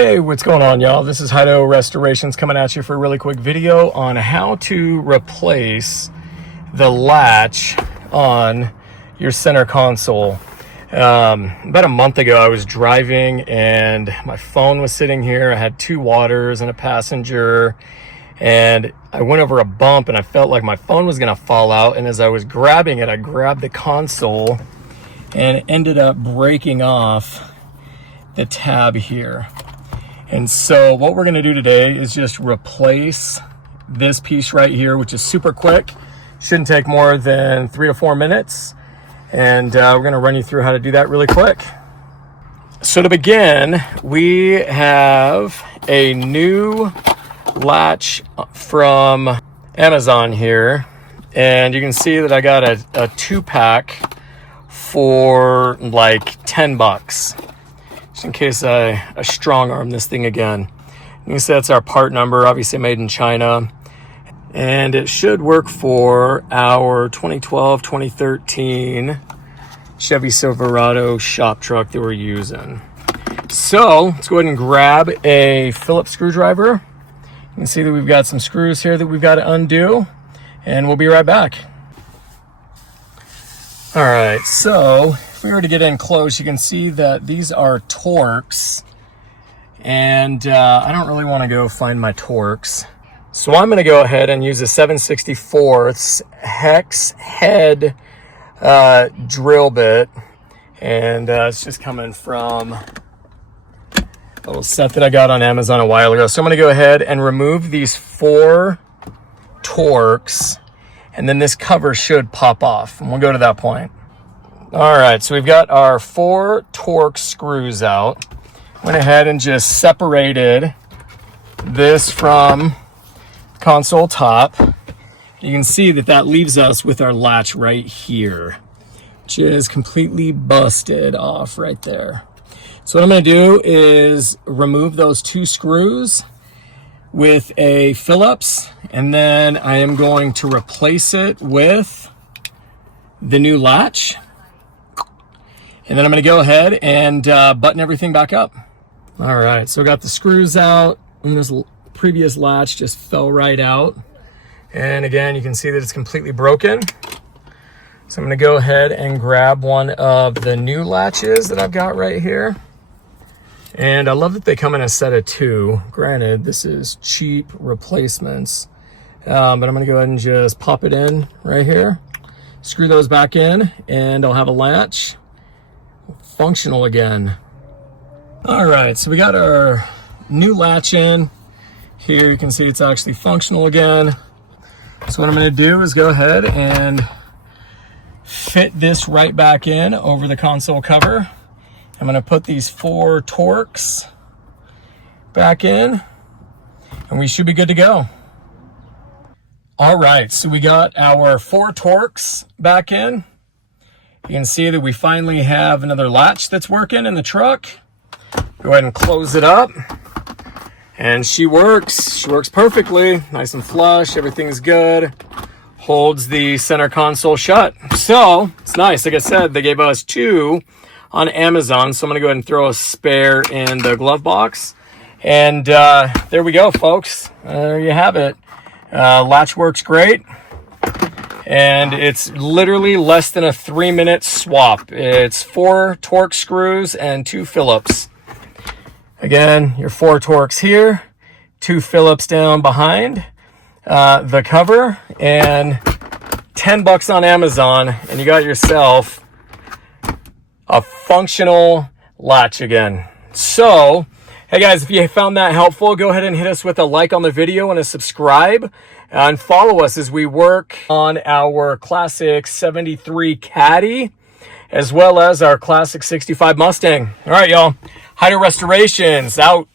Hey, what's going on, y'all? This is Hido Restorations coming at you for a really quick video on how to replace the latch on your center console. About a month ago, I was driving and my phone was sitting here. I had two waters and a passenger, and I went over a bump and I felt like my phone was gonna fall out. And as I was grabbing it, I grabbed the console and it ended up breaking off the tab here. And so what we're gonna do today is just replace this piece right here, which is super quick. Shouldn't take more than 3 to 4 minutes. And we're gonna run you through how to do that really quick. So to begin, we have a new latch from Amazon here. And you can see that I got a 2-pack for like 10 bucks. Just in case I strong arm this thing again. You can see that's our part number, obviously made in China. And it should work for our 2012, 2013 Chevy Silverado shop truck that we're using. So let's go ahead and grab a Phillips screwdriver. You can see that we've got some screws here that we've got to undo, and we'll be right back. All right, so if we were to get in close, you can see that these are Torx, and I don't really want to go find my Torx. So I'm going to go ahead and use a 7/64 hex head drill bit, and it's just coming from a little set that I got on Amazon a while ago. So I'm going to go ahead and remove these 4 Torx, and then this cover should pop off, and we'll go to that point. All right, so we've got our 4 Torx screws out. Went ahead and just separated this from console top. You can see that that leaves us with our latch right here, which is completely busted off right there. So what I'm going to do is remove those 2 screws with a Phillips, and then I am going to replace it with the new latch. And then I'm going to go ahead and button everything back up. All right, so I got the screws out, and this previous latch just fell right out. And again, you can see that it's completely broken. So I'm going to go ahead and grab one of the new latches that I've got right here. And I love that they come in a set of 2. Granted, this is cheap replacements, but I'm going to go ahead and just pop it in right here. Screw those back in, and I'll have a latch functional again. All right, so we got our new latch in. Here you can see it's actually functional again. So what I'm going to do is go ahead and fit this right back in over the console cover. I'm going to put these 4 Torx back in, and we should be good to go. All right, so we got our 4 Torx back in. You can see that we finally have another latch that's working in the truck. Go ahead and close it up. And she works. She works perfectly. Nice and flush. Everything's good. Holds the center console shut. So it's nice. Like I said, they gave us 2 on Amazon. So I'm going to go ahead and throw a spare in the glove box. And there we go, folks. There you have it. Latch works great. And it's literally less than a 3-minute swap. It's 4 Torx screws and 2 Phillips. Again, your 4 Torx here, 2 Phillips down behind the cover, and 10 bucks on Amazon, and you got yourself a functional latch again. So, hey guys, if you found that helpful, go ahead and hit us with a like on the video and a subscribe, and follow us as we work on our classic 73 Caddy, as well as our classic 65 Mustang. All right, y'all. Hido Restorations out.